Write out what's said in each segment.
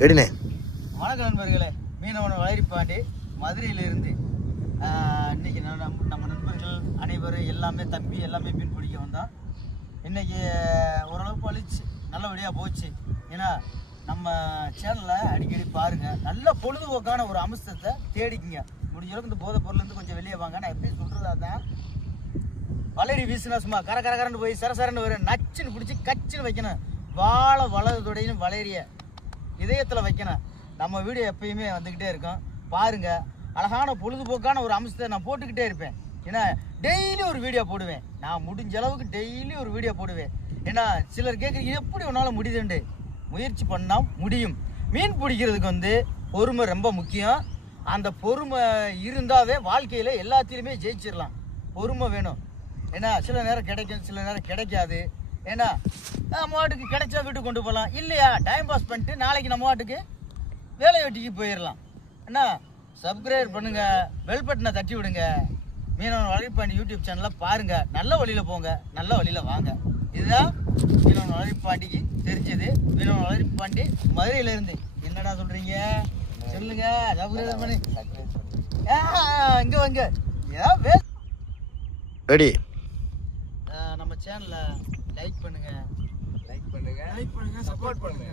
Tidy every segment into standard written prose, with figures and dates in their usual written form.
ரெடினே. வணக்கம் நண்பர்களே, மீனவன் வளரிப்பாண்டி மதுரையிலிருந்து. இன்னைக்கு நம்ம நண்பர்கள் அனைவரும் எல்லாமே தம்பி எல்லாமே மீன் பிடிக்க வந்தோம். இன்னைக்கு ஓரளவுக்கு அழிச்சு நல்லபடியாக போச்சு. ஏன்னா நம்ம சேனலை அடிக்கடி பாருங்கள், நல்ல பொழுதுபோக்கான ஒரு அம்சத்தை தேடிக்குங்க. முடிஞ்ச அளவுக்கு இந்த போதை பொருள்லேருந்து கொஞ்சம் வெளியே வாங்க. நான் எப்படி சொல்கிறதா தான் வளரி வீசினா சும்மா கரண்டு போய் சரசரன்னு வரும், நச்சுன்னு பிடிச்சி கச்சுன்னு வைக்கணும். வாழை வளர்தொடையும் வளரிய இதயத்தில் வைக்கணும். நம்ம வீடியோ எப்பயுமே வந்துக்கிட்டே இருக்கோம் பாருங்கள். அழகான பொழுதுபோக்கான ஒரு அம்சத்தை நான் போட்டுக்கிட்டே இருப்பேன். ஏன்னா டெய்லி ஒரு வீடியோ போடுவேன். நான் முடிஞ்ச அளவுக்கு டெய்லி ஒரு வீடியோ போடுவேன். ஏன்னா சிலர் கேட்குறீங்க எப்படி உன்னால் முடியுதுண்டு. முயற்சி பண்ணால் முடியும். மீன் பிடிக்கிறதுக்கு பொறுமை ரொம்ப முக்கியம். அந்த பொறுமை இருந்தாவே வாழ்க்கையில் எல்லாத்திலுமே ஜெயிச்சிடலாம். பொறுமை வேணும். ஏன்னா சில நேரம் கிடைக்கும், சில நேரம் கிடைக்காது. ஏன்னா நம்ம வாட்டுக்கு கிடைச்சா வீட்டுக்கு கொண்டு போகலாம், இல்லையா டைம் பாஸ் பண்ணிட்டு நாளைக்கு நம்ம வாட்டுக்கு வேலை வெட்டிக்கு போயிடலாம். என்ன சப்ஸ்கிரைப் பண்ணுங்கள், பெல் பட்டனை தட்டி விடுங்க. மீனவன் வளரிப்பாண்டி யூடியூப் சேனலை பாருங்கள். நல்ல வழியில் போங்க, நல்ல வழியில் வாங்க. இதுதான் மீனவன் வளரிப்பாண்டிக்கு தெரிஞ்சது. மீனவன் வளரிப்பாண்டி மதுரையிலேருந்து. என்னடா சொல்கிறீங்க சொல்லுங்க. சப்ஸ்கிரைப் பண்ணி இங்கே வாங்க. ஏன் ரெடி. நம்ம சேனலை லைக் பண்ணுங்க, சப்போர்ட் பண்ணுங்க,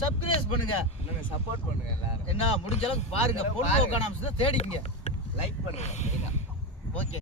சப்ஸ்கிரைப் பண்ணுங்க, சப்போர்ட் பண்ணுங்க. எல்லாரும் என்ன முடிஞ்ச அளவுக்கு பாருங்க. பொழுதுபோக்கான அம்சத்தை தேடிக்கங்க, லைக் பண்ணுங்க. ஓகே.